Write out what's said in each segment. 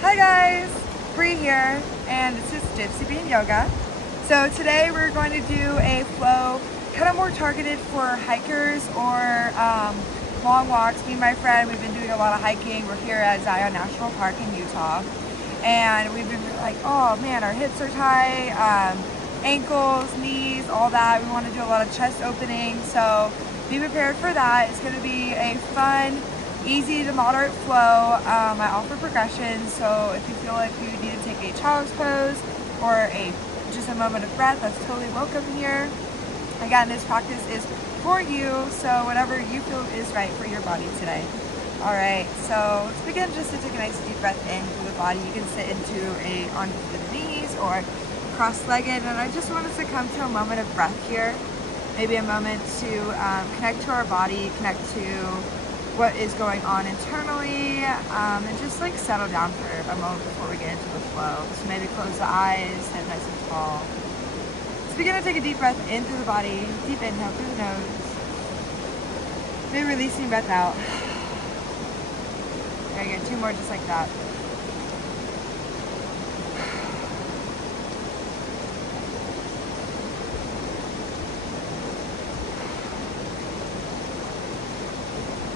Hi guys, Bree here, and this is Gypsy Bean Yoga. So today we're going to do a flow kind of more targeted for hikers or long walks. Me and my friend, we've been doing a lot of hiking. We're here at Zion National Park in Utah, and we've been like, oh man, our hips are tight, ankles, knees, all that. We want to do a lot of chest opening, so be prepared for that. It's going to be a fun, easy to moderate flow. I offer progressions, so if you feel like you need to take a child's pose or just a moment of breath, that's totally welcome here. Again, this practice is for you, so whatever you feel is right for your body today. All right, so let's begin just to take a nice deep breath in through the body. You can sit onto the knees or cross-legged, and I just want us to come to a moment of breath here. Maybe a moment to connect to our body, connect to what is going on internally, and just like settle down for a moment before we get into the flow. So maybe close the eyes, stand nice and tall. Let's begin to take a deep breath in through the body, deep inhale through the nose. Maybe releasing breath out. There you go, 2 more just like that.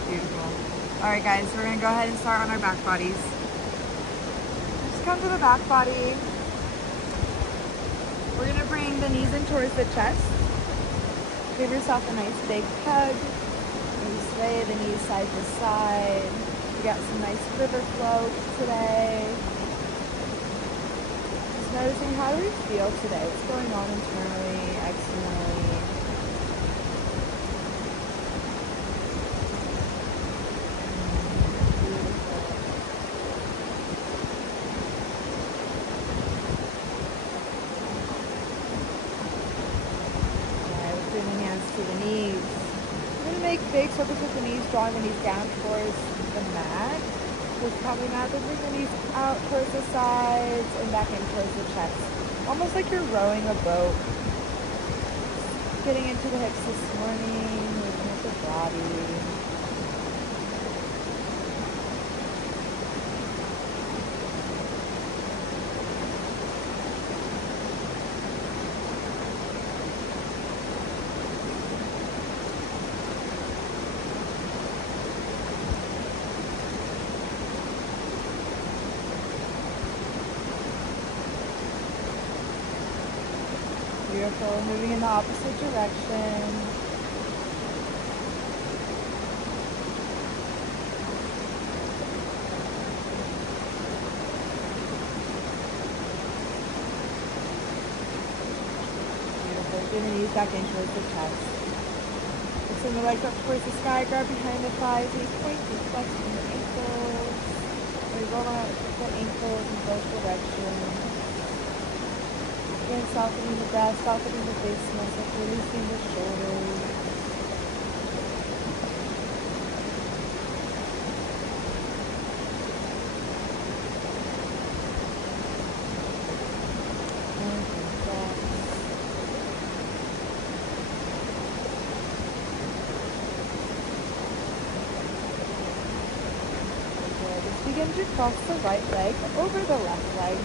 Beautiful. All right guys, we're gonna go ahead and start on our back bodies. Just come to the back body. We're gonna bring the knees in towards the chest. Give yourself a nice big hug. Maybe sway the knees side to side. We got some nice river flow today. Just noticing how do we feel today? What's going on internally, externally? To the knees. We're going to make big circles with the knees, drawing the knees down towards the mat. We're probably not going to bring the knees out towards the sides and back in towards the chest. Almost like you're rowing a boat. Getting into the hips this morning, moving with the body. Beautiful. Moving in the opposite direction. Beautiful. Bring the knees back in towards the chest. Send the legs up towards the sky. Grab behind the thighs. Knees point to flex from the ankles. We roll out the ankles in both directions. Again, softening the breath, softening the face muscles, releasing the shoulders. Just begin to cross the right leg over the left leg.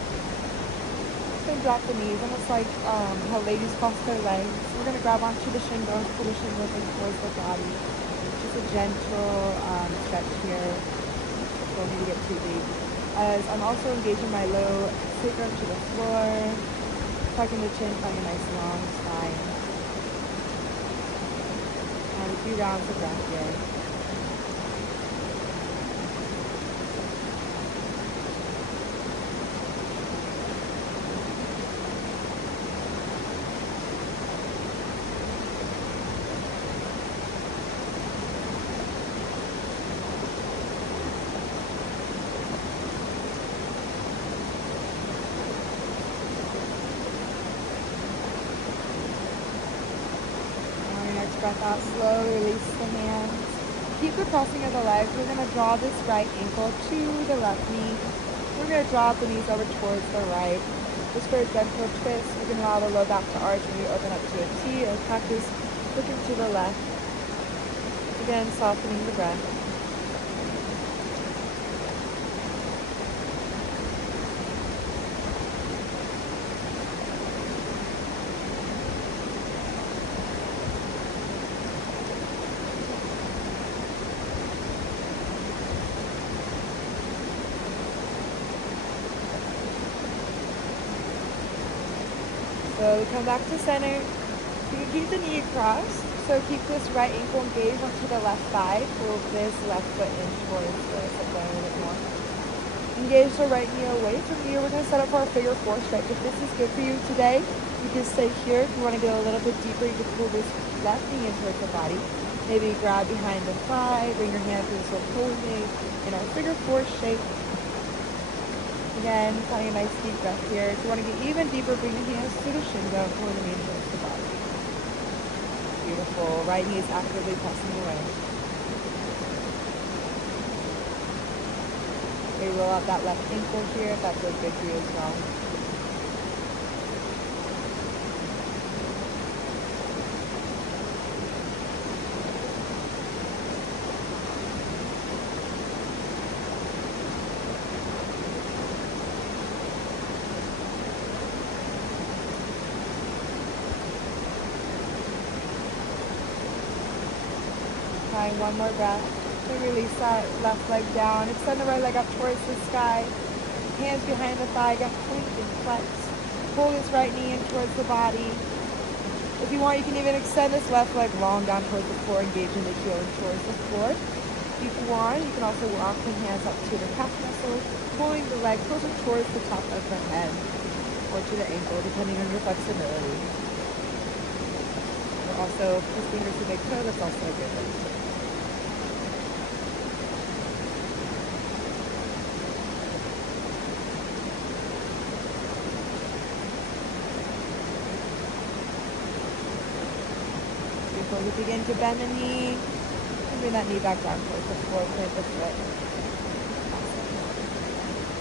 And drop the knees, almost like how ladies cross their legs. We're going to grab onto the shin bones, pull the shin bones in towards the body. Just a gentle stretch here. Don't need to get too deep. As I'm also engaging my low sacrum to the floor, tucking the chin, finding a nice long spine. And a few rounds of breath here. Breath out slow, release the hands. Keep the crossing of the legs. We're going to draw this right ankle to the left knee. We're going to drop the knees over towards the right. Just for a gentle twist, we can allow the low back to arch and we open up to a T or practice looking to the left. Again, softening the breath. Slowly come back to center. You can keep the knee crossed. So keep this right ankle engaged onto the left thigh. Pull this left foot in towards the sit down a little bit more. Engage the right knee away from here. We're going to set up our figure four stretch. If this is good for you today, you can stay here. If you want to get a little bit deeper, you can pull this left knee in towards the body. Maybe grab behind the thigh, bring your hand through the holding in our figure four shape. Again, finding a nice deep breath here. If you want to get even deeper, bring your hands to the shin bone, pull the knee towards the body. Beautiful. Right knee is actively pressing away. We roll out that left ankle here if that feels good for you as well. Trying one more breath. So release that left leg down. Extend the right leg up towards the sky. Hands behind the thigh. Get point and flex. Pull this right knee in towards the body. If you want, you can even extend this left leg long down towards the floor, engaging the heel towards the floor. If you want, you can also walk the hands up to the calf muscle, pulling the leg closer towards the top of the head or to the ankle, depending on your flexibility. Or also, this fingers to big toe, that's also a good thing. Before we begin to bend the knee, and bring that knee back down towards the floor, plant the foot.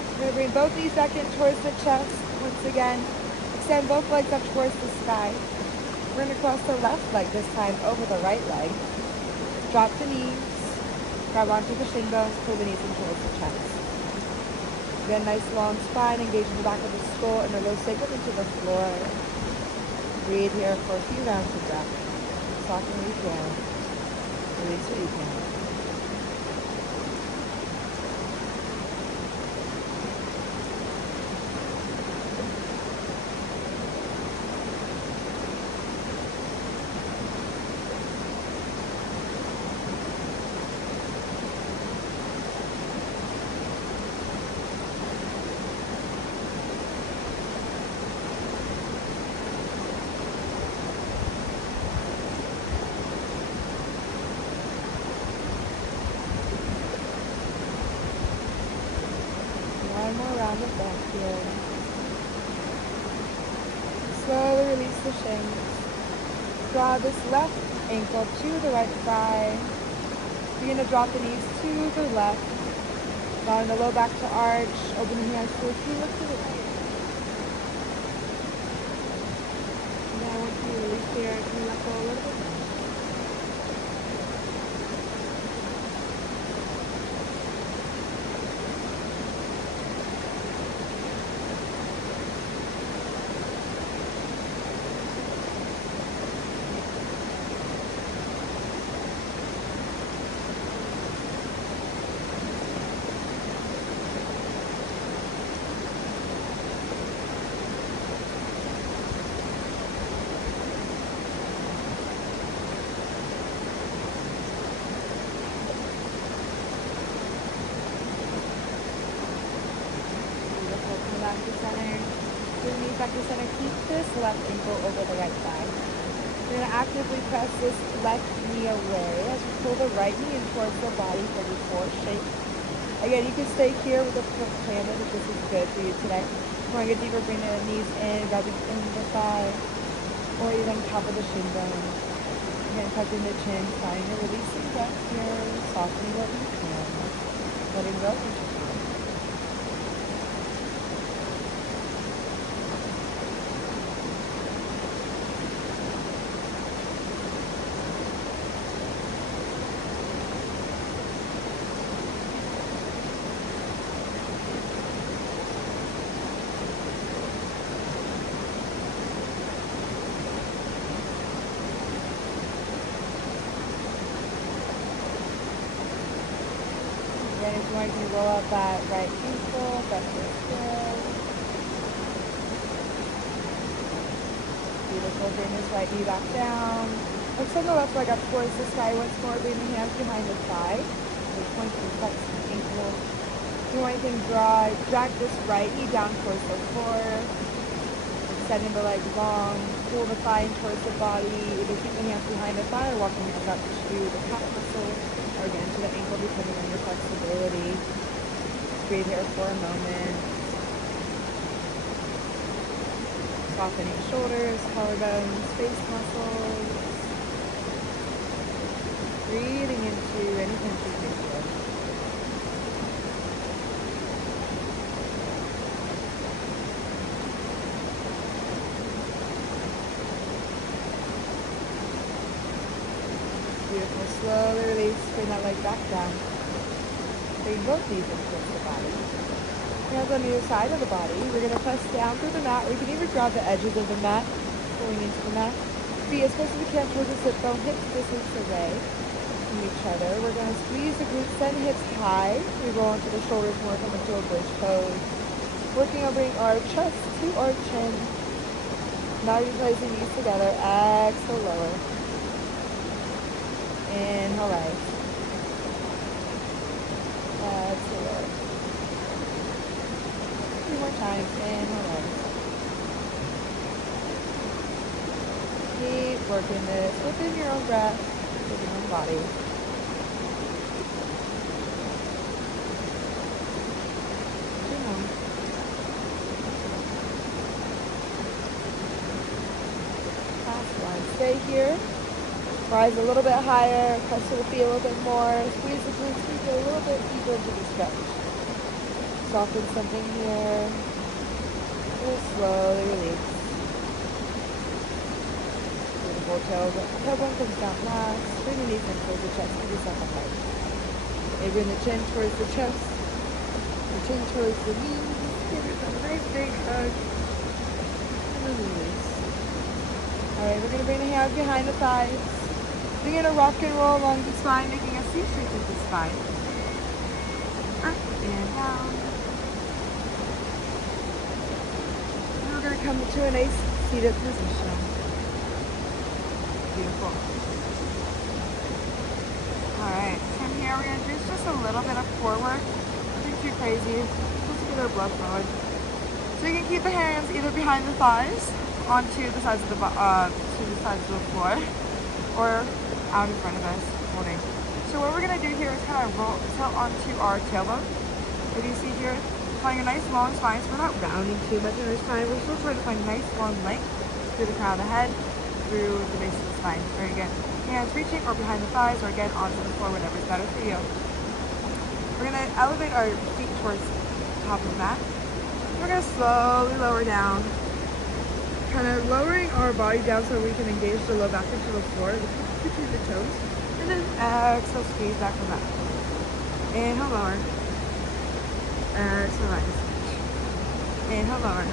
We're going to bring both knees back in towards the chest. Once again, extend both legs up towards the sky. We're going to cross the left leg this time over the right leg. Drop the knees, grab onto the shin bones, pull the knees in towards the chest. Again, nice long spine, engaging the back of the skull and the low sacrum into the floor. Breathe here for a few rounds of breath. Soften what you can. Release what you can. One more round of breath here. Slowly release the shins. Draw this left ankle to the right thigh. Begin to drop the knees to the left. Allowing the low back to arch. Open the hands to the feet, look to the right. Now once you release here, can you let go a little bit more? Back to center. Bring the knees back to center. Keep this left ankle over the right thigh. You're going to actively press this left knee away as you pull the right knee in towards the body for your four shape. Again, you can stay here with the foot planted if this is good for you today. If you want to get deeper, bring the knees in, grabbing in the thigh, or even top of the shin bone. Again, tucking the chin, finding a releasing breath here, softening what you can, letting go. Then if you want to roll out that right ankle, that feels good. We'll bring this right knee back down. Looks on the left leg up towards the sky once more. Bring the hands behind the thigh. Point to flex the ankle. If you want anything, drag this right knee down towards the floor. Extending the leg long. Pull the thigh in towards the body. Either keep the hands behind the thigh or walk the hands up to the calf muscle or again to the ankle depending on your flexibility. Breathe here for a moment. Softening shoulders, collarbones, face muscles. Breathing into any tension you feel. Beautiful. Slowly release. Bring that leg back down. Bring both knees in towards the body. Hands on either side of the body. We're going to press down through the mat. We can even grab the edges of the mat, pulling into the mat. Feet as close as we can towards the sit bone, hips distance away from each other. We're going to squeeze the glutes, send hips high. We roll into the shoulders more, come into a bridge pose. Working on bringing our chest to our chin. Now you place the knees together. Exhale, lower. Inhale, rise. Exhale, lower. 3 more times. Inhale, rise. Keep working this within your own breath, within your own body. Last one. Stay here. Rise a little bit higher. Press to the feet a little bit more. Squeeze the glutes. Go a little bit deeper into the stretch. Soften something here. And slowly release. Beautiful. Tailbone comes down last. Bring the knees in towards the chest. Give yourself a hug. Maybe bring the chin towards the chest. The chin towards the knees. Give yourself a nice big hug. And then release. Alright, we're going to bring the hands behind the thighs. We're going to rock and roll along the spine, making a C shape with the spine. Up and down. And we're going to come to a nice seated position. Beautiful. Alright, from here we're going to do just a little bit of core work. Nothing too crazy. Just to get our blood flowing. So you can keep the hands either behind the thighs, onto the sides of the floor, or out in front of us, holding. So what we're going to do here is kind of roll tilt onto our tailbone. If you see here, finding a nice long spine, so we're not rounding too much in our spine. We're still trying to find a nice long length through the crown of the head, through the base of the spine. Very good. Hands reaching or behind the thighs, or again onto the floor, whatever's better for you. We're going to elevate our feet towards the top of the mat. We're going to slowly lower down, kind of lowering our body down so we can engage the low back into the floor, between the toes, and then exhale, squeeze back from that. Inhale, lower. Exhale, rise. Inhale, lower.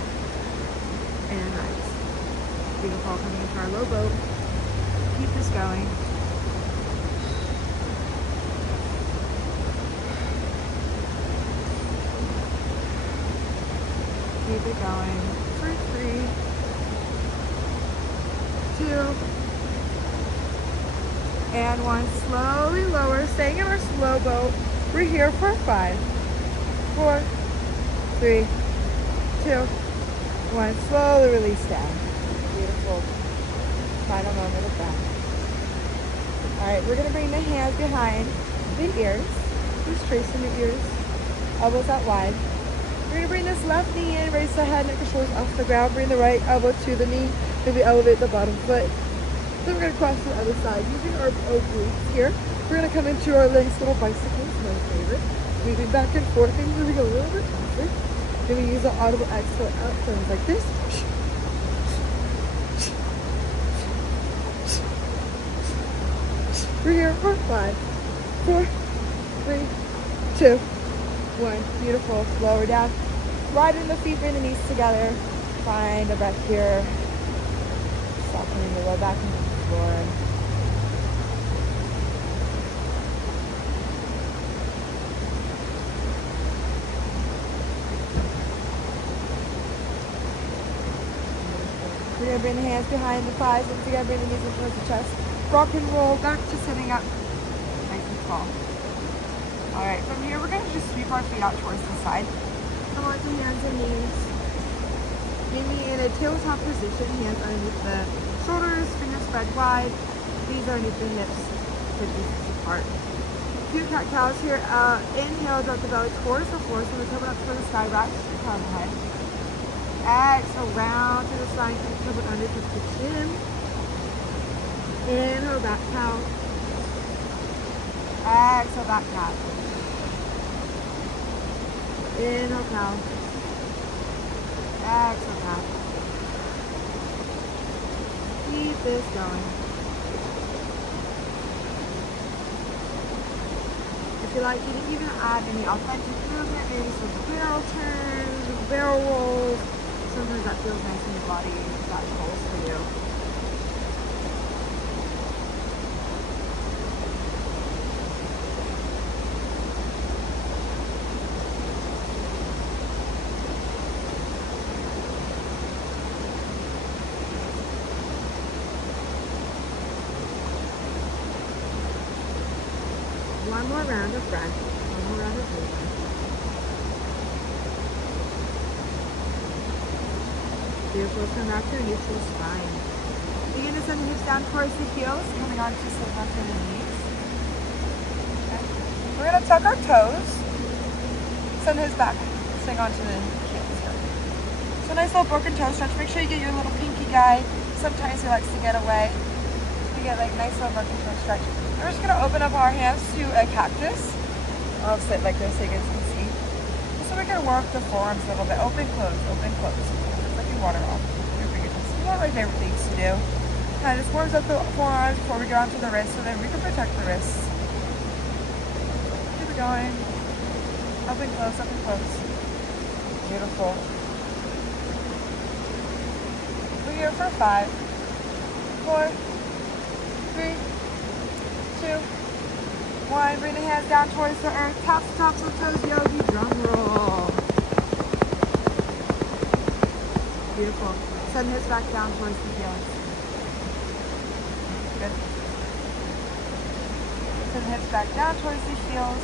And rise. Beautiful. Coming into our low boat. Keep this going. Keep it going for 3, 2, and 1. Slowly lower, staying in our slow boat. We're here for 5, 4, 3, 2, 1. Slowly release down. Beautiful. Final moment of that. Alright, we're going to bring the hands behind the ears. Just tracing the ears. Elbows out wide. We're going to bring this left knee in, raise the head, neck and shoulders off the ground. Bring the right elbow to the knee. Maybe elevate the bottom foot. Then we're going to cross to the other side. Using our obliques here, we're going to come into our legs, little bicycles, my favorite. Moving back and forth and moving a little bit faster. Then we use an audible exhale out, things like this. We're here for 5, 4, 3, 2, 1. Beautiful. Lower down. Riding the feet, bring the knees together. Find a breath here. Softening the low back into the floor. We're going to bring the hands behind the thighs and together bring the knees in towards the chest. Rock and roll back to sitting up nice and tall. Alright, from here we're going to just sweep our feet out towards the side. Come on to hands and knees. Maybe in a tabletop position, hands underneath the shoulders, fingers spread wide, knees underneath the hips, hip distance apart. Few cat-cows here. Inhale, drop the belly towards the floor, so we're coming up to the sky, back to the crown of the head. Exhale, round to the side, keep the tailbone under, touch the chin. Inhale, back cow. Exhale, back cat. Inhale, cow. Exhale, cat. Keep this going. If you like, you can even add any authentic movement, maybe some barrel turns, barrel rolls. Sometimes that feels nice in your body if that calls for you. One more round of breath. One more round of movement. Beautiful. Come back to a neutral spine. Begin to send the hips down towards the heels, coming on to sit onto the knees. Okay. We're going to tuck our toes. Send the hips back. Swing onto the heels here. So nice little broken toe stretch. Make sure you get your little pinky guy. Sometimes he likes to get away. You get like nice little broken toe stretch. We're just going to open up our hands to a cactus. I'll sit like this so you guys can see. Just so we can work the forearms a little bit. Open, close, open, close. Just like you water off your fingertips. One of my favorite things to do. Kind of just warms up the forearms before we get onto the wrists, so then we can protect the wrists. Keep it going. Open, close, open, close. Beautiful. We're here for 5, 4, 3, 2, 1. Bring the hands down towards the earth. Taps the tops of the toes. Yogi drum roll. Beautiful. Send hips back down towards the heels. Good. Send the hips back down towards the heels.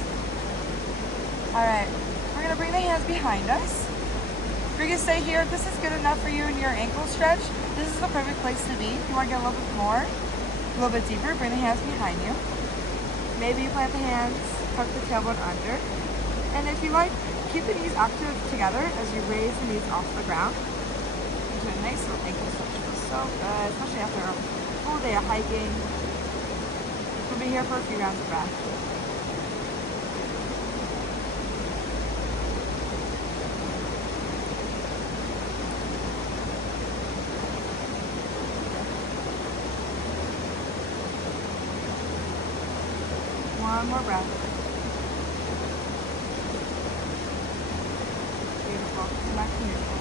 Alright. We're going to bring the hands behind us. We're going to stay here. If this is good enough for you in your ankle stretch, this is the perfect place to be. If you want to get a little bit more, a little bit deeper, bring the hands behind you. Maybe you plant the hands, tuck the tailbone under. And if you like, keep the knees active together as you raise the knees off the ground. Into a nice little ankle stretch. Feels so good, especially after a full day of hiking. We'll be here for a few rounds of breath. One more breath. Beautiful. Come back to neutral.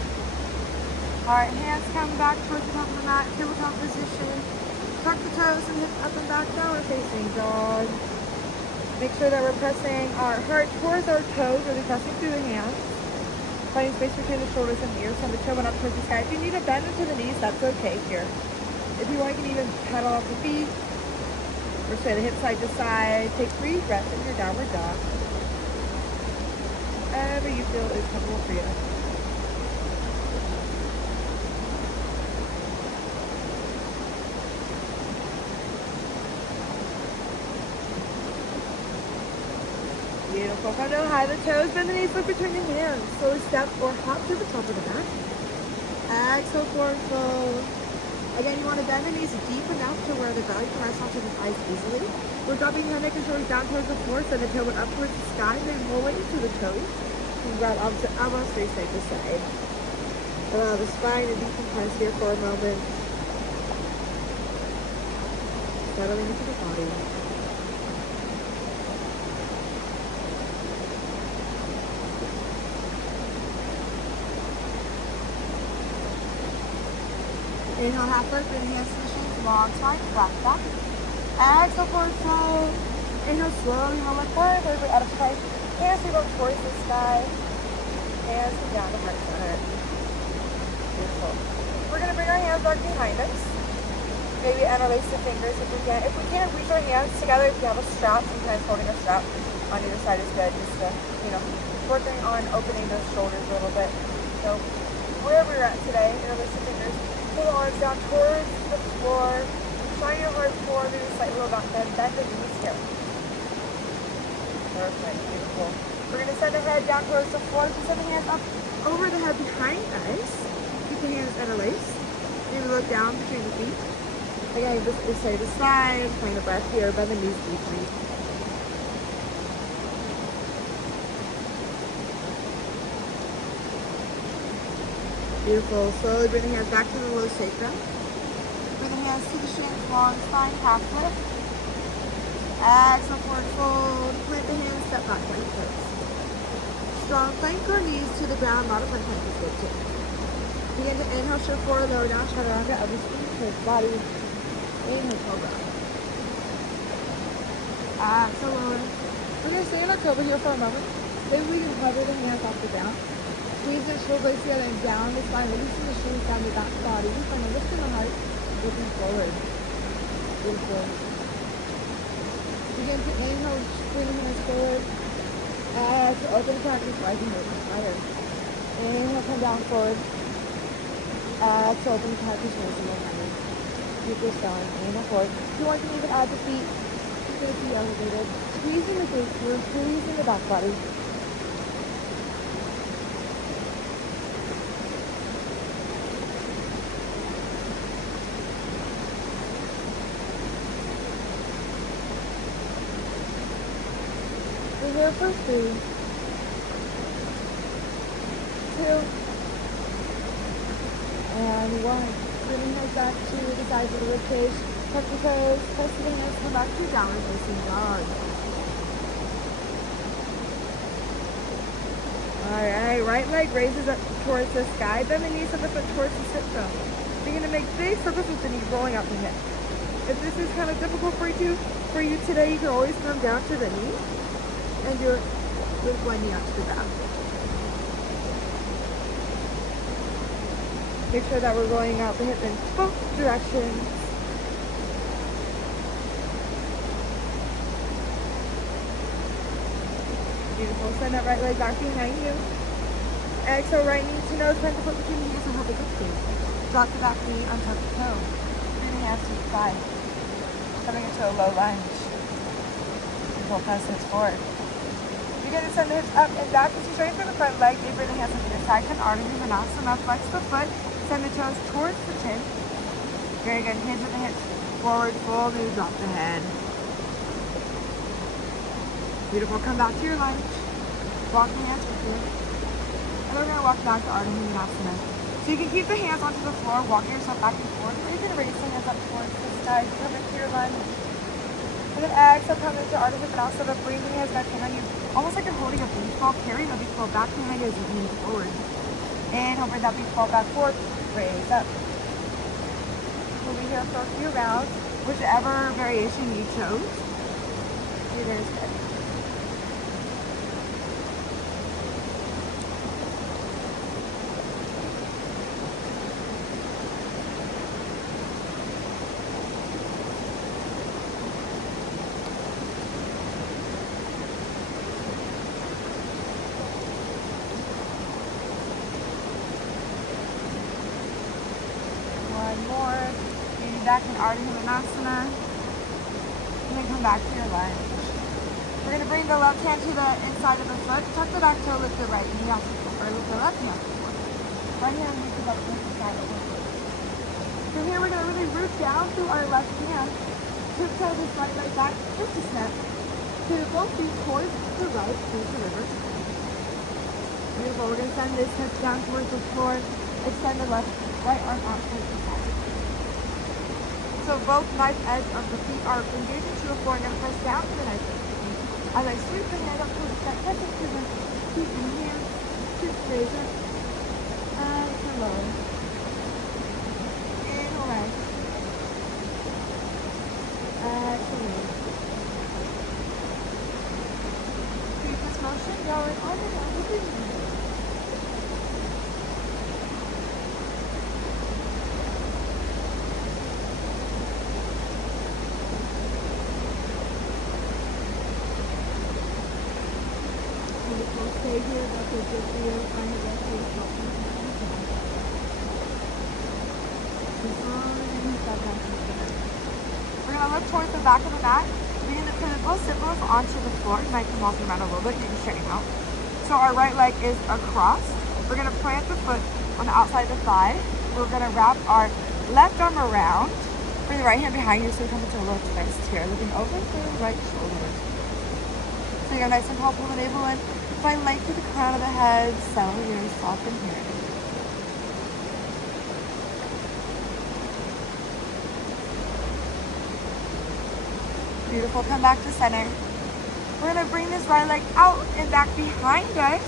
Alright, hands come back towards the top of the mat, tabletop position. Tuck the toes and hips up and back, downward facing dog. Make sure that we're pressing our heart towards our toes, really pressing through the hands. Finding space between the shoulders and ears. Send the tailbone up towards the sky. If you need to bend into the knees, that's okay here. If you want, you can even pedal off the feet. Or sway the hips side to side. Take 3 breaths in your downward dog. Whatever you feel is comfortable for you. Beautiful. Come down high the toes, bend the knees, look between your hands. Slowly step or hop to the top of the mat. Exhale, forward fold. Again, you want to bend the knees deep enough to where the belly can rest onto the thighs easily. We're dropping the neck and shoulders down towards the floor, send the tailbone up towards the sky, then roll it into the toes. You can grab opposite elbows, straight side to side. Allow the spine to decompress here for a moment. Settling into the body. Inhale, half lift, bring the hands to the shins, long spine, flat back. Exhale, forward fold. Inhale, slowly hold it forward, everybody out of sight. Hands to go towards the sky. Hands to down to heart center. Beautiful. We're going to bring our hands back behind us. Maybe interlace the fingers if we can. If we can't reach our hands together, if you have a strap, sometimes holding a strap on either side is good, just to, working on opening those shoulders a little bit. So wherever you're at today, interlace the fingers, pull the arms down towards the floor, shine your heart forward, maybe slightly low back, bend the knees here. Perfect, beautiful. We're going to send the head down towards the floor. Just send the hands up over the head behind us. Keep the hands interlaced. Maybe look down between the feet. Again, just side to side, find the breath here, bend the knees deeply. Beautiful. Slowly bring the hands back to the low sacrum. Bring the hands to the shins, long spine, half lift. Exhale, forward fold. Plant the hands, step back, plank toes. Strong plank or knees to the ground, modified plank is good too. Begin to inhale, shift forward, lower down, chaturanga, every squeeze towards body. Inhale, cobra. Exhale, lower. We're going to stay in our cobra here for a moment. Maybe we can hover the hands off the ground. Squeeze the shoulder blades together and down the spine, releasing the shoulders down the back body. From the lift in the heart, looking forward. Beautiful. Begin to inhale, bring the hands forward. Exhale, open the practice, rising over higher. Inhale, come down forward. Exhale, open the practice, rising over higher. Keep your stone. Inhale forward. If you want to even add the feet, keep the feet elevated. Squeezing the glutes through, squeezing the back body. We're here for 3, 2, and 1. Bring the hands back to the sides of the ribcage. Tuck the toes, press the hands, come back to downward facing dog. Alright, right leg raises up towards the sky, bend the knees of the foot towards the sit bone. Begin to make big circles with the knees rolling out the hip. If this is kind of difficult for you today, you can always come down to the knee and do it with one knee up to the back. Make sure that we're rolling out the hip in both directions. Beautiful. Send that right leg back behind you. Exhale, right knee to nose, plant the foot between the knees and hold the hip crease. Drop the back knee, untuck the toe. Bring the hands to the side. Coming into a low lunge. Pull past hips forward. Begin to send the hips up and back as you straighten through the front leg. You bring the hands up to your side, and Ardha Trikonasana. Flex the foot. Send the toes towards the chin. Very good. Hands at the hips. Forward fold and drop the head. Beautiful. Come back to your lunge. Walk the hands with you. And we're going to walk back to Ardha Trikonasana. So you can keep the hands onto the floor, walking yourself back and forth. Or you can raise the hands up towards the sky. Come into your lunge. And then exhale, come into Ardha Trikonasana. Bring the hands back behind you. Almost like you're holding a beach ball. Carry the beach ball back behind you as you lean forward. Inhale, bring that beach ball back forward. Raise up. We'll be here for a few rounds, whichever variation you chose. You're going to stay. More. Maybe back in Ardha Trikonasana. And then come back to your lunge. We're going to bring the left hand to the inside of the foot. Tuck the back toe, lift the right knee off the floor. Or lift the left knee off the floor. Right hand reaches up towards the side of the foot. From here, we're going to really root down through our left hand. Tiptoe this right leg back just a step. Pivot both feet towards the right, towards the river. Beautiful. We're going to send this hip down towards the floor. Extend the right arm out towards the side. So both knife edge of the feet are engaging to the floor. I'm going to press down to the knife edge. As I sweep the hand up towards the side, press into the feet in here. Scoop, raise up. And hello. Inhale, right. Exhale. Keep this motion going all the way down to the knee. good for you. Find the best way to help you. We're going to look towards the back of the mat. We're going to put both sit bones onto the floor. You might come off your mat a little bit. You can straighten out. So our right leg is across. We're going to plant the foot on the outside of the thigh. We're going to wrap our left arm around. Bring the right hand behind you so we come into a little twist here, looking over the right shoulder. So you got nice and tall, pull the navel in. Find length through the crown of the head. Settle here, soften here. Beautiful. Come back to center. We're going to bring this right leg out and back behind us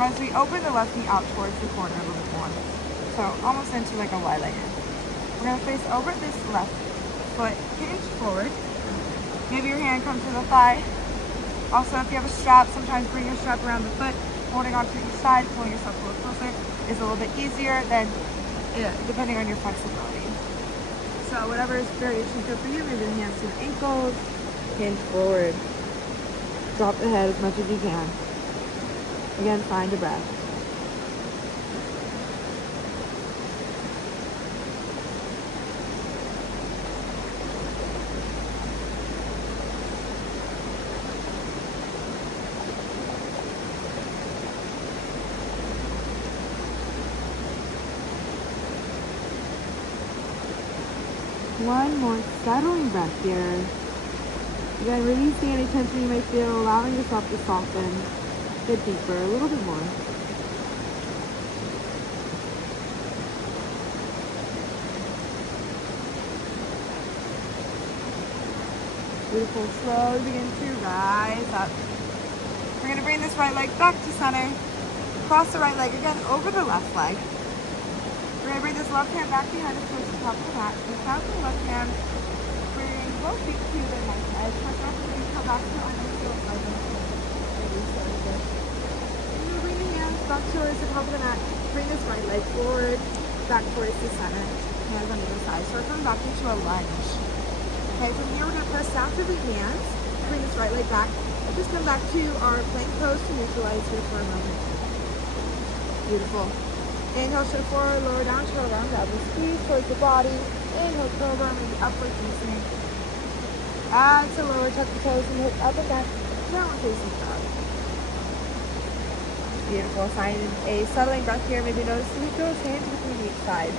as we open the left knee out towards the corner a little bit more. So almost into like a Y-legged. We're going to face over this left foot, hinge forward. Maybe your hand comes to the thigh. Also, if you have a strap, sometimes bring your strap around the foot, holding onto each side, pulling yourself a little closer is a little bit easier than depending on your flexibility. So whatever is variation good for you, maybe the hands to the ankles, hinge forward. Drop the head as much as you can. Again, find a breath. One more settling breath here. Again, releasing any tension you may feel, allowing yourself to soften, get deeper, a little bit more. Beautiful. Slowly begin to rise up. We're going to bring this right leg back to center. Cross the right leg again over the left leg. We're going to bring this left hand back behind us towards the top of the mat. So cross the left hand. Bring both feet to the knife edge. Press up and come back to our nice heel open. We're going to bring the hands back towards the top of the mat. Bring this right leg forward, back towards the center. Hands on either side. So we're coming back into a lunge. Okay, from here we're going to press down through the hands. Bring this right leg back. And just come back to our plank pose to neutralize here for a moment. Beautiful. Inhale, shift forward, lower down, curl around, elbows squeeze towards the body. Inhale, cobra, maybe upward facing. Exhale, lower, tuck the toes and hips up and back. Downward facing dog. Beautiful. Find a settling breath here. Maybe notice the those hands between each side.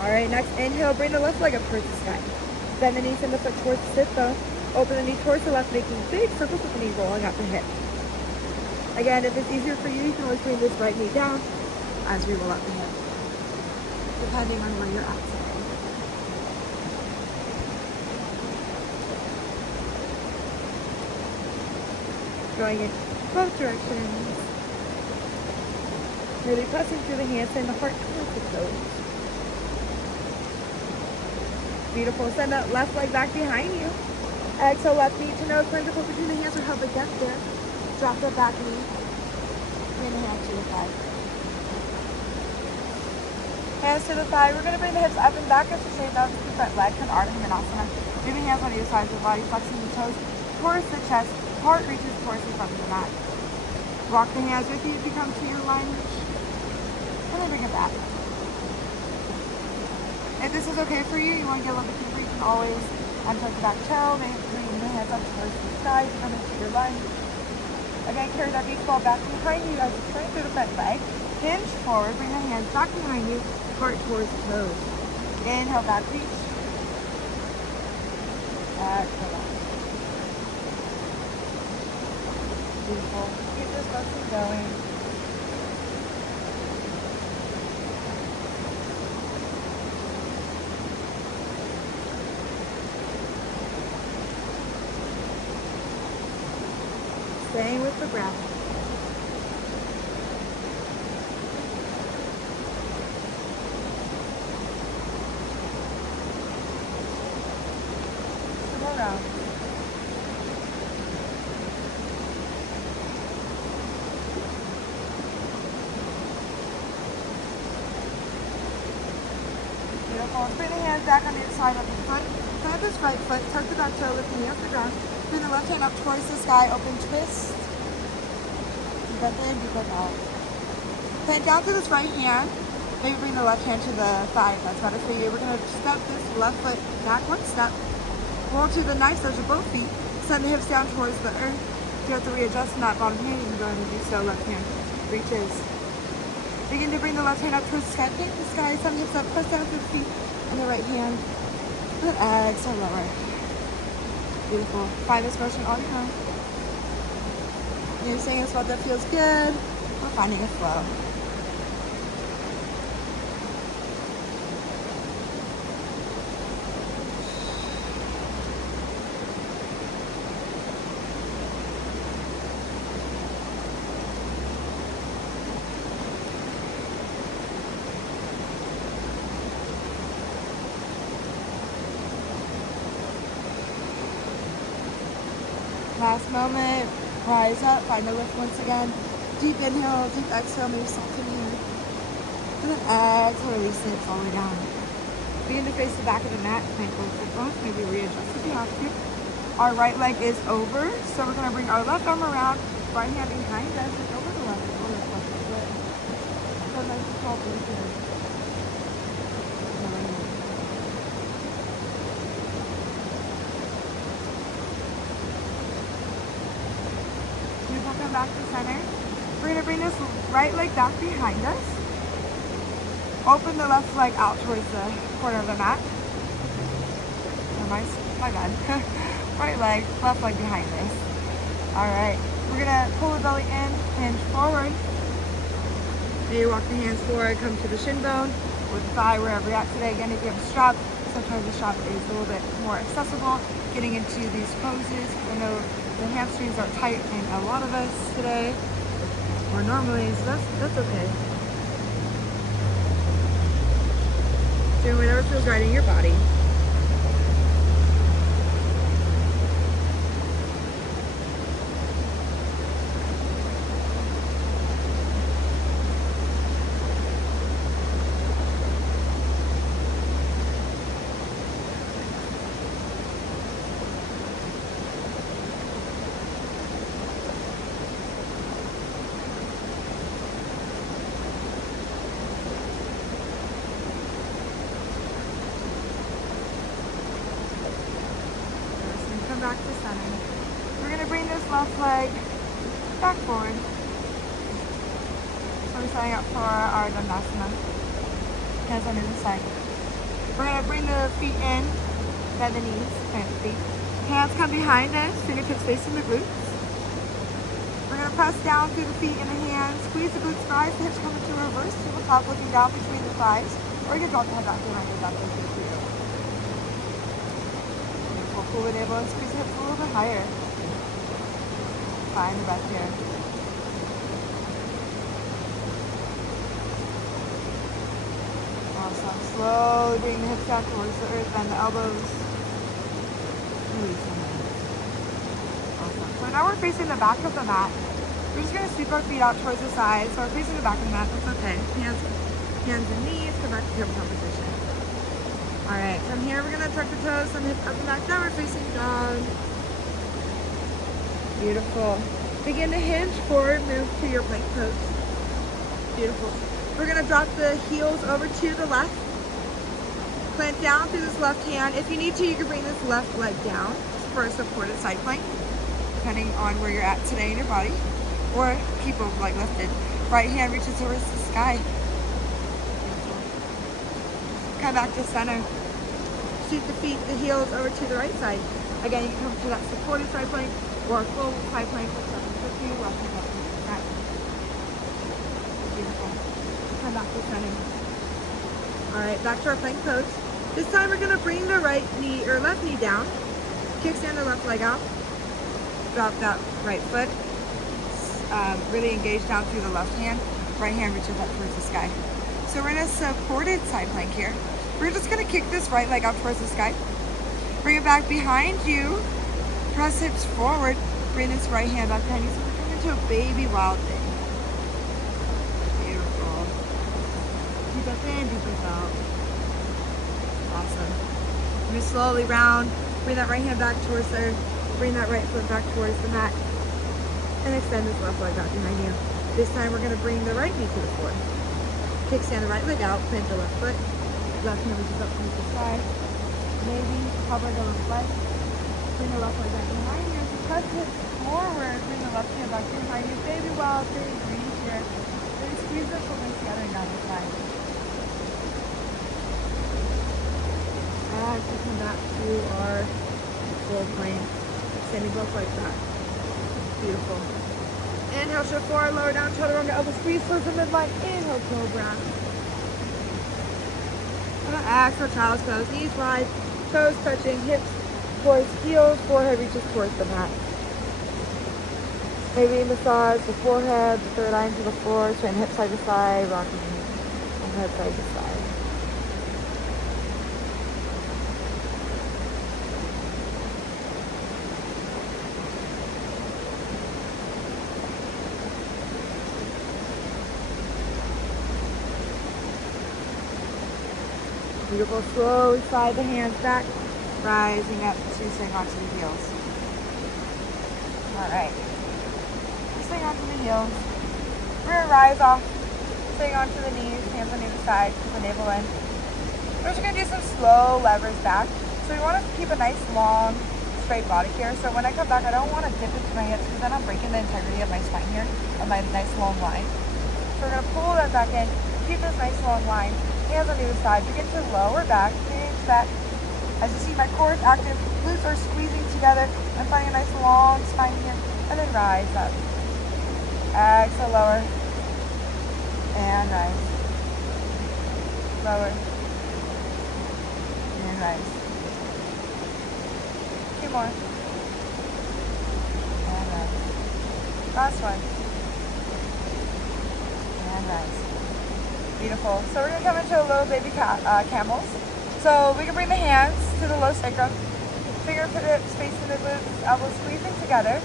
All right, next inhale, bring the left leg up towards the sky. Bend the knees and the foot towards the sit bone. Open the knee towards the left, making big circles with the knee rolling up the hip. Again, if it's easier for you, you can always bring this right knee down as we roll up the hip, depending on where you're at today. Going in both directions. Really pressing through the hands and the heart towards the toes. Beautiful. Send that left leg back behind you. Exhale, left knee to nose. Cleanse the foot between the hands or held against there. Drop the back knee. Inhale to the thigh. Hands to the thigh. We're going to bring the hips up and back as we say down to the front leg. An Ardha Manasana. Moving hands on either side of the body. Flexing the toes towards the chest. Heart reaches towards the front of the mat. Rock the hands with you if you come to your lunge. And then bring it back. If this is okay for you, you want to get a little bit deeper, you can always untuck the back toe. Maybe bring the hands up towards the sky to come into your lunge. Again, carry that beach ball back behind you as you turn through the front leg. Hinge forward, bring the hands back behind you, heart towards the toes. Inhale, back reach. Exhale out. Beautiful. Keep this motion going. Staying with the breath. Come around. Beautiful. Bring the hands back on the inside of the foot. Plant this right foot. Tuck the back toe, lift the knee off the ground. Bring the left hand up towards the sky, open twist. Deep breath in, deep breath out. Plant down to this right hand. Maybe bring the left hand to the thigh if that's better for you. We're going to step this left foot back one step. Roll to the nice edge of both feet. Send the hips down towards the earth. If you have to readjust in that bottom hand, you can go ahead and do so. Left hand reaches. Begin to bring the left hand up towards the sky. Paint the sky. Send the hips up. Press down to the feet. And the right hand. And exhale, lower. Beautiful. Find this motion on your own. You're saying this, what that feels good. We're finding a flow. Last moment, rise up, find the lift once again. Deep inhale, deep exhale, maybe soften here. And then exhale, release it, fall way down. Begin to face the back of the mat, plant both foot bones, maybe readjust if you have to. Our right leg is over, so we're gonna bring our left arm around, right hand behind us, and over the left foot. So nice and tall breathe here. Come back to center. We're going to bring this right leg back behind us. Open the left leg out towards the corner of the mat. Oh, my bad. Right leg, left leg behind us. Alright, we're going to pull the belly in, hinge forward. Maybe walk the hands forward, come to the shin bone or the thigh, wherever you're at today. Again, if you have a strap, sometimes the strap is a little bit more accessible getting into these poses. I know the hamstrings are tight in a lot of us today, or normally, so that's okay. Doing whatever feels right in your body. Back to center. We're going to bring this left leg back forward. So we're setting up for our Dandasana. Hands under the side. We're going to bring the feet in, bend the knees, plant the feet. Hands come behind us, fingertips facing the glutes. We're going to press down through the feet and the hands, squeeze the glutes, rise, the hips come into reverse, tabletop looking down between the thighs, or you can drop the head back behind your back and do it for you. Pull the navel and squeeze the hips a little bit higher. Find the breath here. Awesome. Slowly bring the hips down towards the earth, bend the elbows. Release them. Awesome. So now we're facing the back of the mat. We're just going to sweep our feet out towards the side. So we're facing the back of the mat. That's okay. Hands and knees. Come back to tabletop position. Alright, from here we're going to tuck the toes and hips up and back down. We're facing dog. Beautiful. Begin to hinge forward, move to your plank pose. Beautiful. We're going to drop the heels over to the left. Plant down through this left hand. If you need to, you can bring this left leg down for a supported side plank, depending on where you're at today in your body. Or keep a leg lifted. Right hand reaches towards the sky. Come back to center. Sweep the feet, the heels over to the right side. Again, you can come to that supported side plank or full side plank for 750. Left hand up to the side. Beautiful. Come back to center. Alright, back to our plank pose. This time we're going to bring the right knee or left knee down. Kickstand the left leg out. Drop that right foot. Really engage down through the left hand. Right hand reaches up towards the sky. So we're in a supported side plank here. We're just going to kick this right leg up towards the sky. Bring it back behind you. Press hips forward. Bring this right hand back behind you. So we're coming into a baby wild thing. Beautiful. Deep breath in, deep breath out. Awesome. Move slowly round. Bring that right hand back towards the earth. Bring that right foot back towards the mat. And extend this left leg back behind you. This time we're going to bring the right knee to the floor. Kickstand the right leg out, plant the left foot. Left hand reaches up to the side. Maybe cover the left leg. Bring the left leg back behind you. Press it forward. Bring the left hand back behind you. Baby wild, baby breathe here. Then squeeze the shoulders together and down the side. As we come back to our full plank, extending both legs back. Beautiful. Inhale, shift forward, lower down, chaturanga, elbow squeeze towards the midline. Inhale, cobra. Exhale, child's pose. Knees wide, toes touching, hips towards heels, forehead reaches towards the mat. Maybe massage the forehead, the third eye into the floor, straighten hips side to side, rocking head side to side. Beautiful. Slowly slide the hands back, rising up to swing onto the heels. All right. Swing onto the heels. We're going to rise off, swing onto the knees, hands on either side, keep the navel in. We're just going to do some slow levers back. So we want to keep a nice long straight body here. So when I come back, I don't want to dip into my hips because then I'm breaking the integrity of my spine here, of my nice long line. So we're going to pull that back in, keep this nice long line. Hands on either side. Begin to lower back, hinge back. As you see, my core is active. Glutes are squeezing together. I'm finding a nice long spine here. And then rise up. Exhale, lower. And rise. Lower. And rise. 2 more. And rise. Last one. And rise. Beautiful. So we're going to come into a little baby camels. So we can bring the hands to the low sacrum, fingertip spacing the glutes, elbows squeezing together,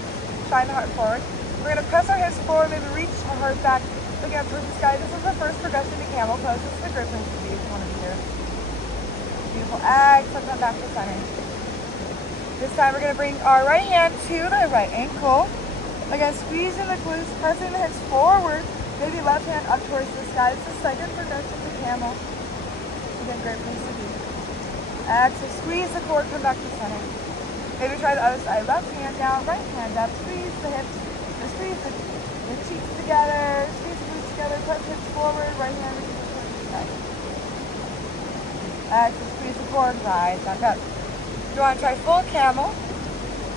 shine the heart forward. We're going to press our hips forward, maybe reach our heart back, looking up towards the sky. This is the first progression to camel pose. This is a great place to be if you want to be here. Beautiful. Exhale, come back to center. This time we're going to bring our right hand to the right ankle. Again, squeezing the glutes, pressing the hips forward. Maybe left hand up towards the sky. It's the second progression to camel. Again, great place to be. Exhale, squeeze the core, come back to center. Maybe try the other side. Left hand down, right hand up. Squeeze the hips, or squeeze the cheeks together. Squeeze the glutes together. Press hips forward. Right hand reaches towards the sky. Exhale, squeeze the core, rise back up. If you want to try full camel,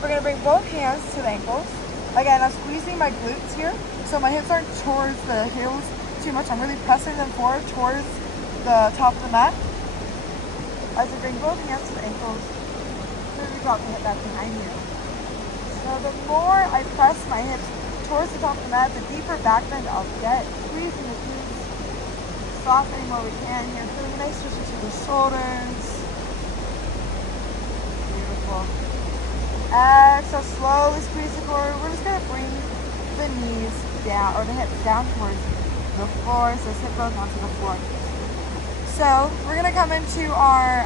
we're going to bring both hands to the ankles. Again, I'm squeezing my glutes here, so my hips aren't towards the heels too much. I'm really pressing them forward towards the top of the mat. As I bring both hands to the ankles, really drop the hip back behind you. So the more I press my hips towards the top of the mat, the deeper back bend I'll get. Squeezing the glutes, softening where we can here, feeling a nice stretch to the shoulders. Beautiful. Exhale, slowly squeeze the core. We're just going to bring the knees down, or the hips down towards the floor, so sit both onto the floor. So we're going to come into our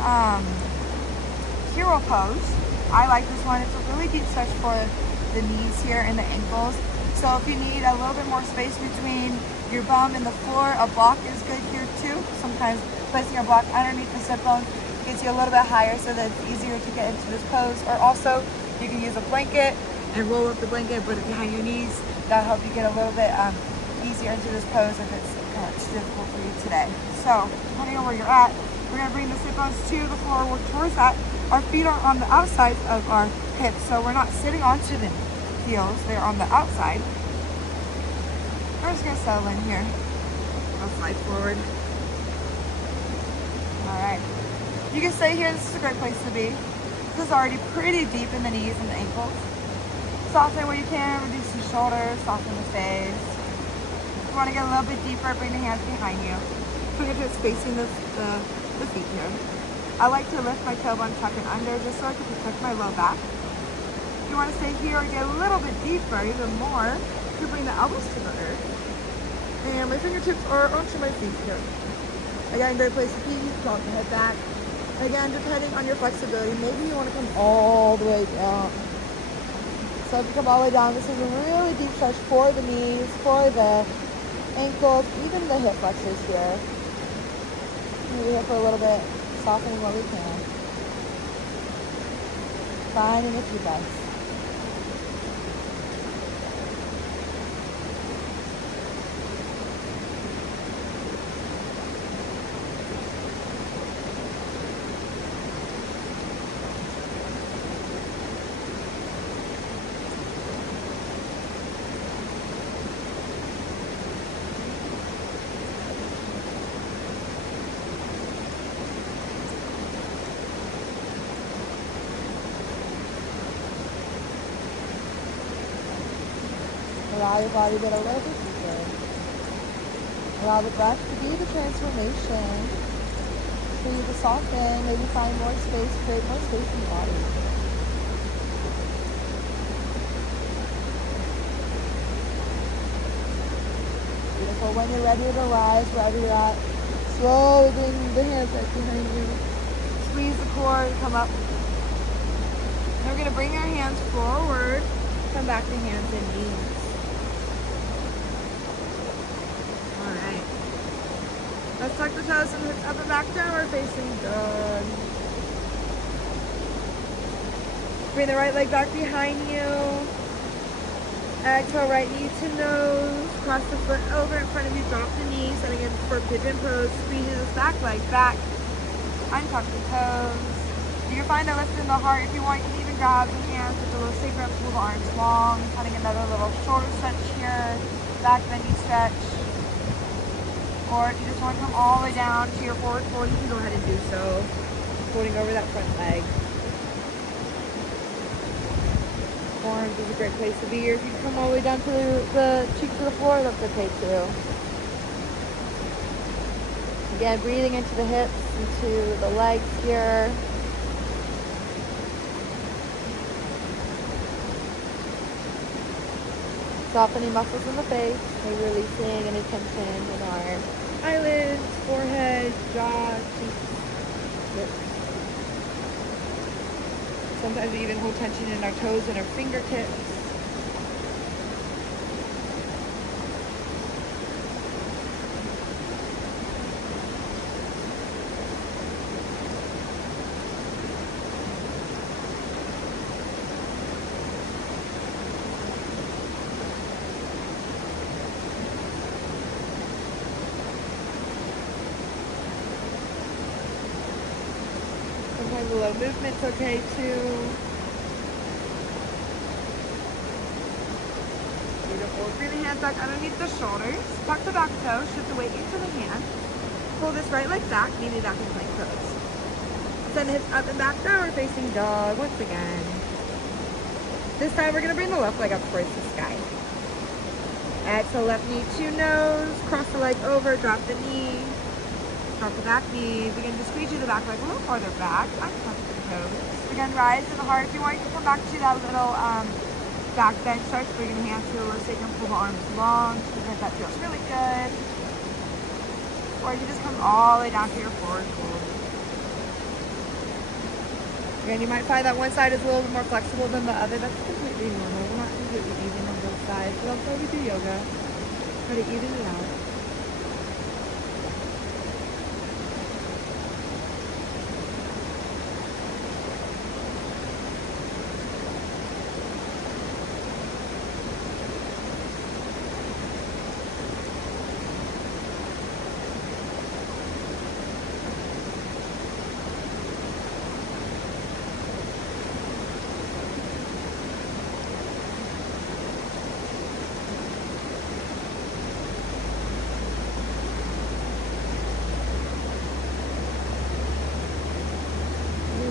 hero pose. I like this one. It's a really deep stretch for the knees here and the ankles. So if you need a little bit more space between your bum and the floor, a block is good here too. Sometimes placing a block underneath the sit bone gets you a little bit higher so that it's easier to get into this pose. Or also, you can use a blanket and roll up the blanket, put it behind your knees. That'll help you get a little bit easier into this pose if it's kind of difficult for you today. So, depending on where you're at, we're going to bring the sit bones to the floor, work towards that. Our feet are on the outside of our hips, so we're not sitting onto the heels. They're on the outside. We're just going to settle in here. Go slide forward. Alright. You can stay here. This is a great place to be. This is already pretty deep in the knees and the ankles. Soften where you can, reduce the shoulders, soften the face. If you want to get a little bit deeper, bring the hands behind you. Fingertips facing the feet here. I like to lift my tailbone, tuck it under, just so I can protect my low back. If you want to stay here and get a little bit deeper, even more, you bring the elbows to the earth. And my fingertips are onto my feet here. Again, great place to be. Drop the head back. Again, depending on your flexibility, maybe you want to come all the way down. So if you come all the way down, this is a really deep stretch for the knees, for the ankles, even the hip flexors here. Maybe here for a little bit, softening what we can. Finding a few breaths. Allow your body to get a little bit deeper. Allow the breath to be the transformation. For you to soften, maybe find more space, create more space in the body. Beautiful. When you're ready to rise, wherever you're at, slowly bring the hands right behind you. Squeeze the core and come up. And we're going to bring our hands forward. Come back to hands and knees. Alright. Let's tuck the toes and hips up and back down. We're facing dog. Bring the right leg back behind you. Exhale, right knee to nose. Cross the foot over in front of you. Drop the knee. Setting in for pigeon pose. Squeeze this back leg back. Untuck the toes. You can find a lift in the heart. If you want, you can even grab the hands with the little sacrum, pull the arms long. Having another little shoulder stretch here. Back bendy stretch. Or if you just want to come all the way down to your forward fold, you can go ahead and do so. Folding over that front leg. Forearms is a great place to be. Or if you come all the way down to the cheeks of the floor, that's okay too. Again, breathing into the hips, into the legs here. Softening muscles in the face, maybe releasing any tension in our eyelids, forehead, jaw, cheeks, lips. Sometimes we even hold tension in our toes and our fingertips. Sometimes a little movement's okay too. Beautiful. Bring the hands back underneath the shoulders. Tuck the back toe, shift the weight into the hand. Pull this right leg back, maybe back in plank pose. Send the hips up and back down. We're facing dog once again. This time we're going to bring the left leg up towards the sky. Exhale, left knee to nose. Cross the leg over, drop the knee. Drop the back knee. Begin to squeeze the back leg a little farther back. Untuck the toes. Again, rise to the heart. If you want, you can come back to that little back bend stretch. Bring your hands to the low sacrum, pull the arms long. Because that feels really good. Or you just come all the way down to your forward fold. Again, you might find that one side is a little bit more flexible than the other. That's completely normal. We're not completely even on both sides. But that's why we do yoga. Try to even it out.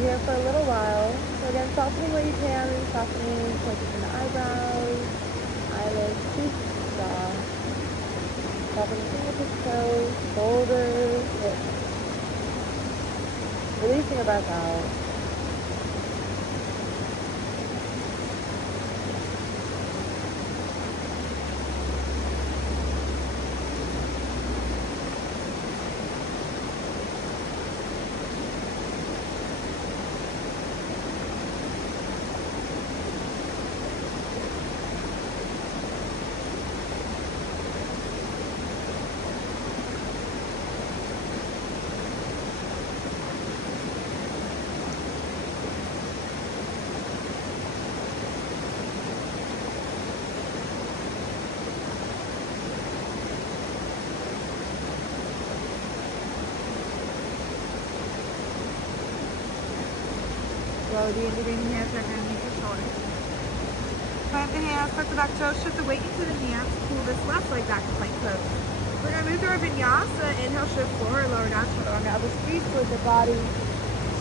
Here for a little while. So again, softening what you can, softening, focus on the eyebrows, eyelids, cheeks, jaw. Softening fingertips, toes, shoulders, hips. Releasing your breath out. Slowly integrating hands back underneath the shoulders. Plant the hands, tuck the back toes, shift the weight into the hands, pull this left leg back to plank pose. We're going to move through our vinyasa. Inhale, shift forward, lower down, shoulder on the elbow, squeeze towards the body.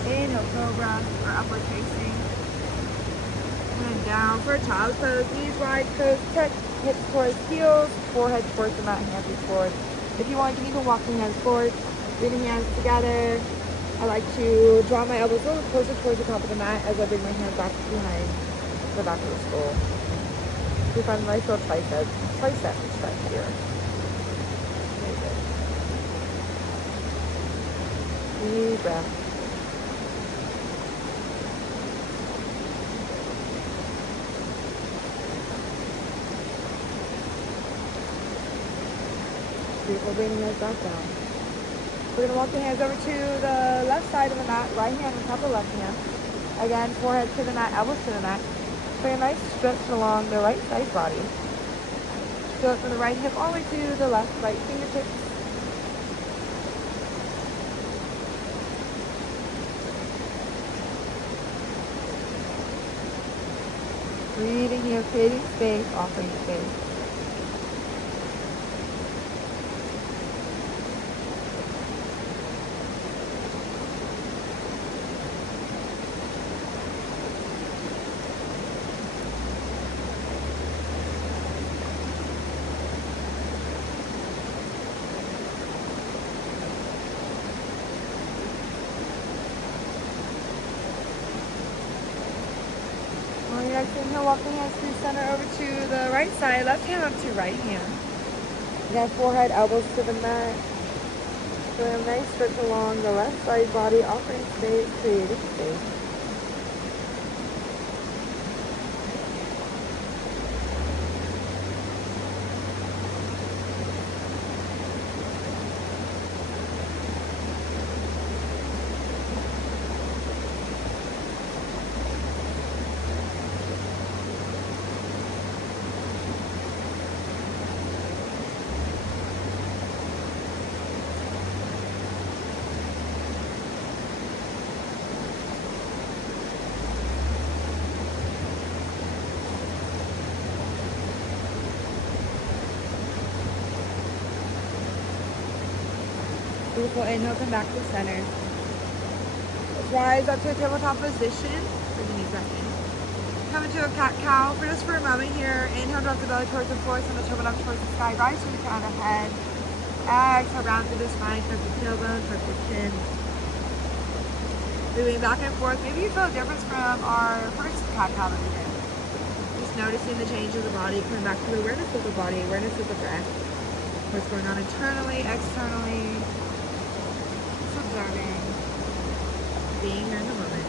Inhale, cobra, or upward facing. And down for a child's pose. Knees wide, toes touch, hips towards heels, forehead towards the mat, hands reach forward. If you want, you can even walk the hands forward, bring the hands together. I like to draw my elbows a little closer towards the top of the mat as I bring my hands back behind the back of the skull. You find a nice little tricep stretch here. Very good. Deep breath. Beautiful, bring the hands back down. We're going to walk the hands over to the left side of the mat, right hand on top of the left hand. Again, forehead to the mat, elbows to the mat. Bring a nice stretch along the right side body. Feel it from the right hip all the way to the left, right fingertips. Breathing here, creating space, offering space. On your next inhale, walk the hands through center over to the right side, left hand up to right hand. Again, forehead, elbows to the mat. Doing a nice stretch along the left side body, offering space, creating space. Beautiful. Inhale, come back to center. Rise up to a tabletop position. Bring the knees back in. Come into a cat-cow for just for a moment here. Inhale, drop the belly towards the floor, send the shoulder up towards the sky. Rise to the crown of head. Exhale, round through the spine, tuck the tailbone, tuck the chin. Moving back and forth. Maybe you feel a difference from our first cat-cow that we did. Just noticing the change of the body, coming back to the awareness of the body, awareness of the breath. What's going on internally, externally. Observing, being here in the moment.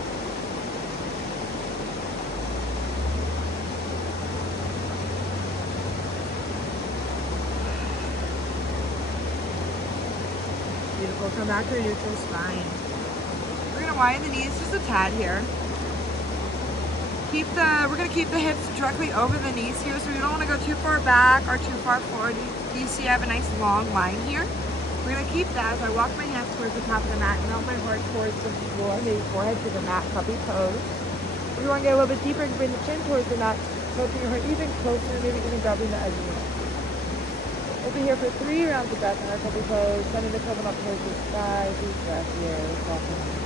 Beautiful. Come back to a neutral spine. We're going to widen the knees just a tad here. We're going to keep the hips directly over the knees here, so we don't want to go too far back or too far forward. You see I have a nice long line here. We're going to keep that as I walk my hands towards the top of the mat, melt my heart towards the floor, maybe forehead to the mat, puppy pose. If you want to get a little bit deeper, you can bring the chin towards the mat, tilting your heart even closer, maybe even grabbing the edge of your neck. We'll be here for 3 rounds of breath in our puppy pose, sending the tailbone up towards the sky, deep breath here, soften.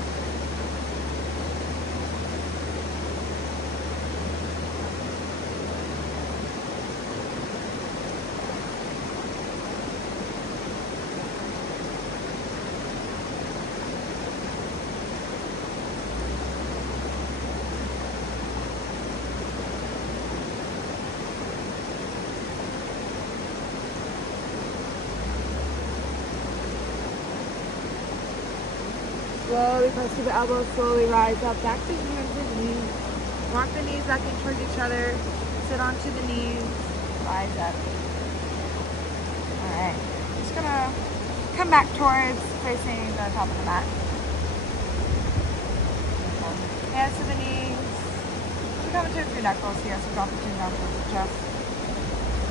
Slowly press to the elbows, slowly rise up, back to hands and knees. Walk the knees back in towards each other. Sit onto the knees, rise up. Alright, just gonna come back towards facing the top of the mat. Hands to the knees. We come into a few neck rolls here, so drop the chin down towards the chest.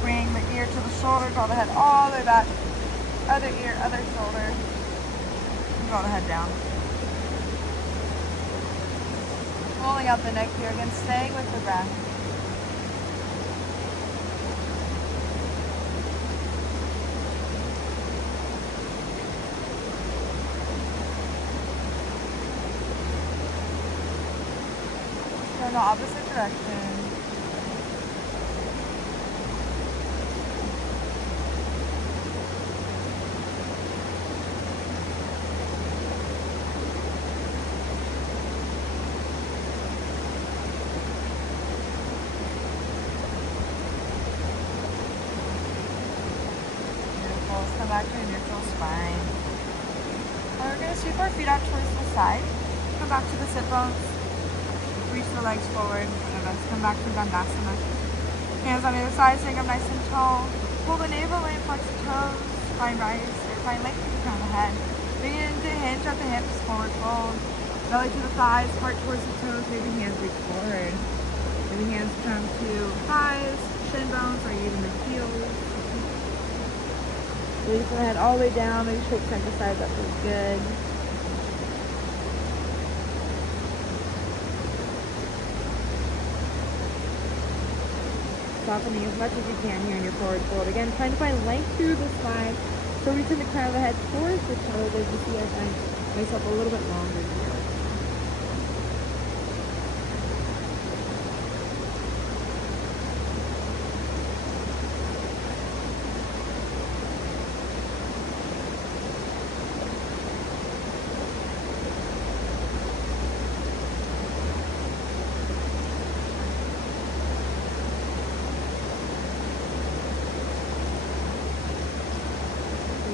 Bring the ear to the shoulder, draw the head all the way back. Other ear, other shoulder. Draw the head down. rolling out the neck here. Again, staying with the breath. Go in the opposite direction. Come back to a neutral spine. And we're going to sweep our feet out towards the side. Come back to the sit bones. Reach the legs forward in front of us. Come back to Dandasana. Hands on either side, sitting up nice and tall. Pull the navel in, flex the toes. Find rise, or find length in the crown of the head. Begin to hinge at the hips, forward fold. Belly to the thighs, heart towards the toes. Maybe hands reach forward. Maybe hands come to thighs, shin bones, or even the heels. Release the head all the way down, maybe shake side to side, that feels good. Softening as much as you can here in your forward fold. Again, trying to find length through the spine. So reaching the crown of the head towards the toes. As you see, I find myself a little bit longer here.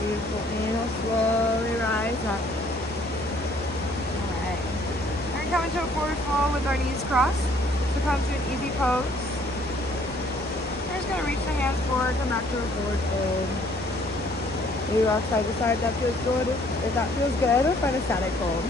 Inhale, slowly rise up. Alright. We're going to come into a forward fold with our knees crossed. So come to an easy pose. We're just going to reach the hands forward, come back to a forward fold. Maybe rock side to side, that feels good. If that feels good, or find a static fold.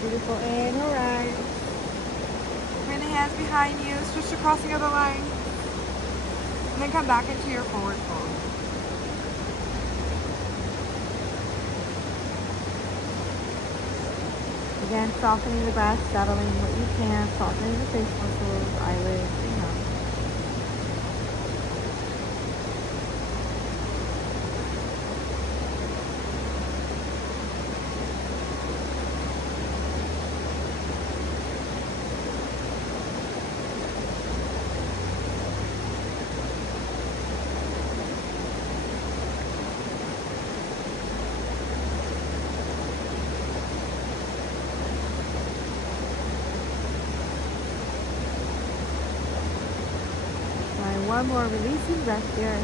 Beautiful. Inhale, rise. Bring the hands behind you. Switch to crossing of the line. And then come back into your forward fold. Again, softening the breath, settling what you can, softening the face muscles, eyelids, and mouth. One more releasing breath here.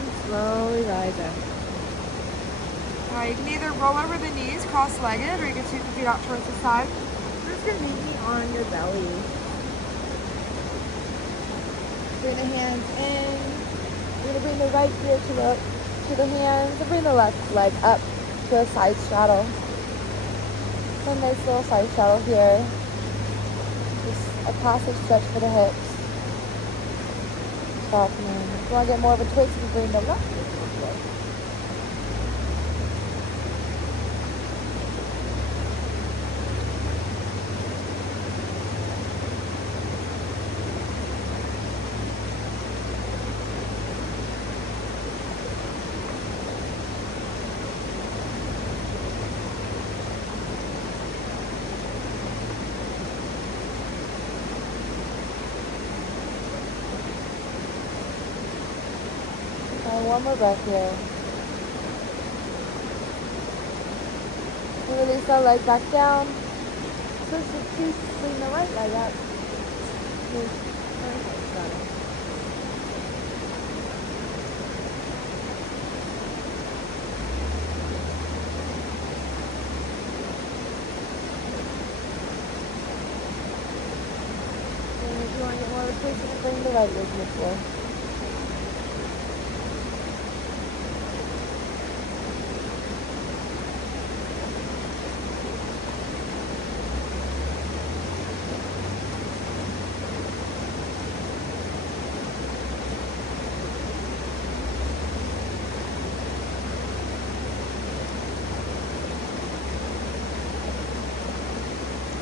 And slowly rise up. Alright, you can either roll over the knees, cross-legged, or you can sweep the feet out towards the side. You're just going to meet me on your belly. Bring the hands in. You're going to bring the right ear to the hands, and bring the left leg up to a side straddle. So a nice little side straddle here. A passive stretch for the hips. Softening. If you want to get more of a twist, you can bring the left knee to the floor. One more breath here. And release the leg back down. Switch to swing the right leg up. want to get more rotation and bring the right leg to the floor.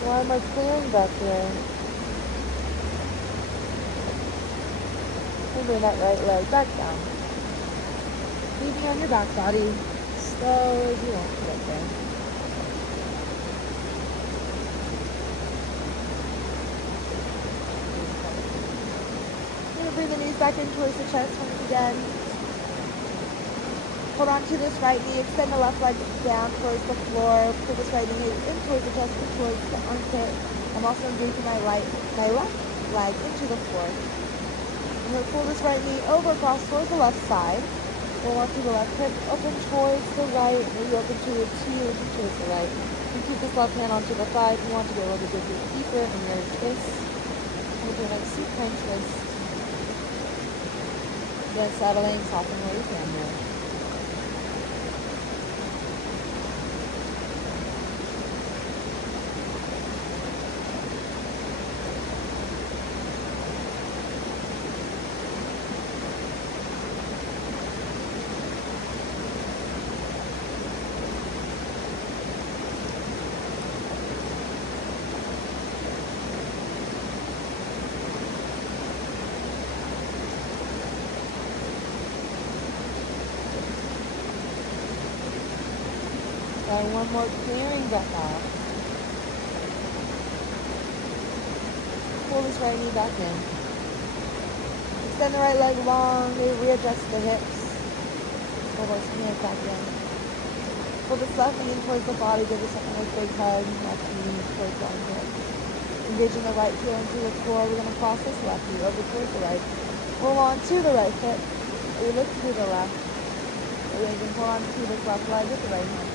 Why am I clearing back here? And bring that right leg back down. Leaving on your back body. Slow as you want to get there. You're going to bring the knees back in towards the chest once again. Hold on to this right knee. Extend the left leg down towards the floor. Pull this right knee in towards the chest and towards the armpit. I'm also engaging my left leg into the floor. I'm going to pull this right knee over across towards the left side. Roll onto the left hip, open towards the right, maybe open to the T, open towards the right. You keep this left hand onto the thigh if you want to get a little bit deeper in your twist. With your nice supine twist. Then settling, soften where you can there. And one more clearing breath out. Pull this right knee back in. Extend the right leg long, maybe readjust the hips. Pull those hands back in. Pull this left knee in towards the body, give yourself a nice big hug. Left knee towards the armpit. Engaging the right heel into the core. We're going to cross this left knee over towards the right. Pull on to the right foot. We look to the left. We're going to pull on to this left leg with the right hand.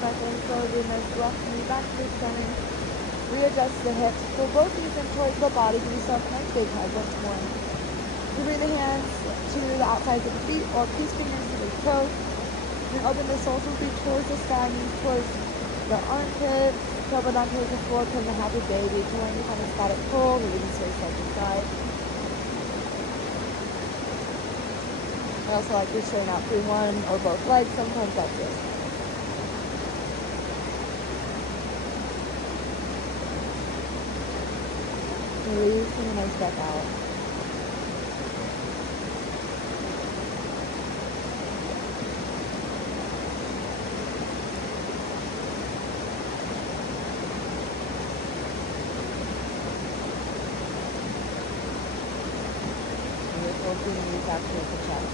Back in, slowly do nice left knee back to the center. Readjust the hips. Pull both knees in towards the body. Give yourself a nice big hug once more. You bring the hands to the outsides of the feet or peace fingers to the toes. And open the soles of the feet towards the sky, knees towards the armpit. Elbow down towards the floor, putting a happy baby. If you want any kind of static pull, maybe just sway side to side. I also like to straighten out through one or both legs. Sometimes that's it. Release and a nice breath out. Beautiful, bring the knees back towards the chest.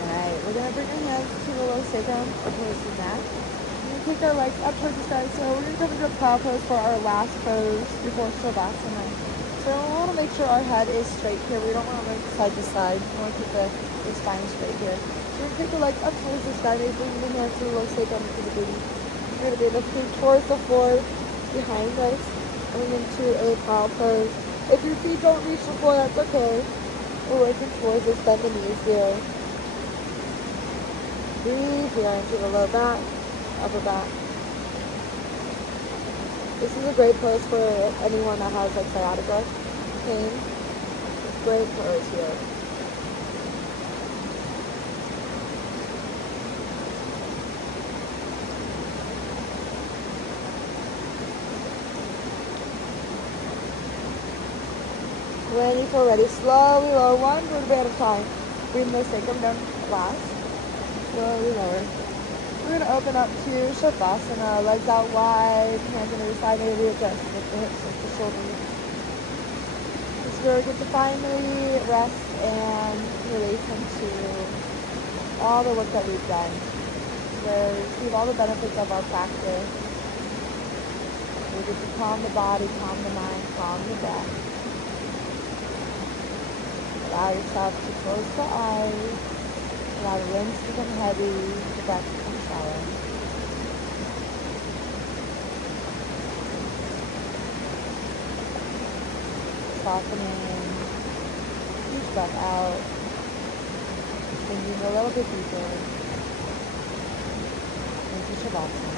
Alright, we're going to bring our hands to the low sacrum or towards the mat. Take our legs up towards the sky. So we're going to come into a plow pose for our last pose before Shavasana. So we want to make sure our head is straight here. We don't want to move side to side. We want to keep the spine straight here. So we're going to take the legs up towards the sky. Maybe bring the hands to the low sacrum to the booty. We're going to be lifting towards the floor behind us. Going into a plow pose. If your feet don't reach the floor, that's okay. We're working towards this. Bend the knees here. Breathe here into the low back. Upper back. This is a great pose for anyone that has like sciatica pain. Great pose here. When you feel ready, slowly lower one vertebrae at a time. Breathe in the sacrum down last. Slowly lower. We're going to open up to Shavasana, legs out wide, hands on either side, maybe readjust with the hips, with the shoulders. This is where we get to finally rest and release into all the work that we've done. Where we receive all the benefits of our practice. We get to calm the body, calm the mind, calm the breath. Allow yourself to close the eyes. Allow the limbs to become heavy, the breath to become shallow. Softening. Each breath out. Sinking a little bit deeper into Shavasana.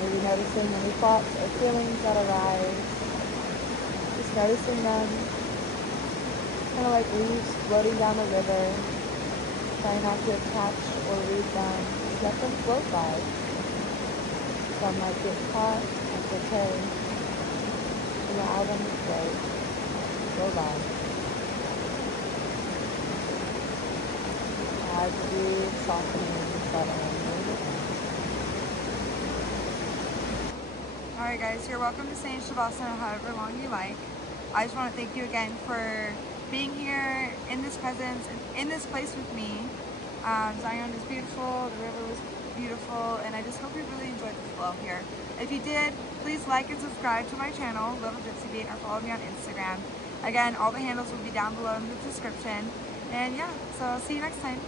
Maybe noticing any thoughts or feelings that arise. Just noticing them. Kind of like leaves floating down the river. Trying not to attach or read them. Just let them float by. Some might get caught. That's okay. Allow them to float. Go by. As you breathe, softening, settling. Alright guys, you're welcome to stay in Shavasana however long you like. I just want to thank you again for being here in this presence, in this place with me. Zion is beautiful, the river was beautiful, and I just hope you really enjoyed the flow here. If you did, please like and subscribe to my channel, Little Gypsy Beat, or follow me on Instagram. Again, all the handles will be down below in the description. And yeah, so I'll see you next time.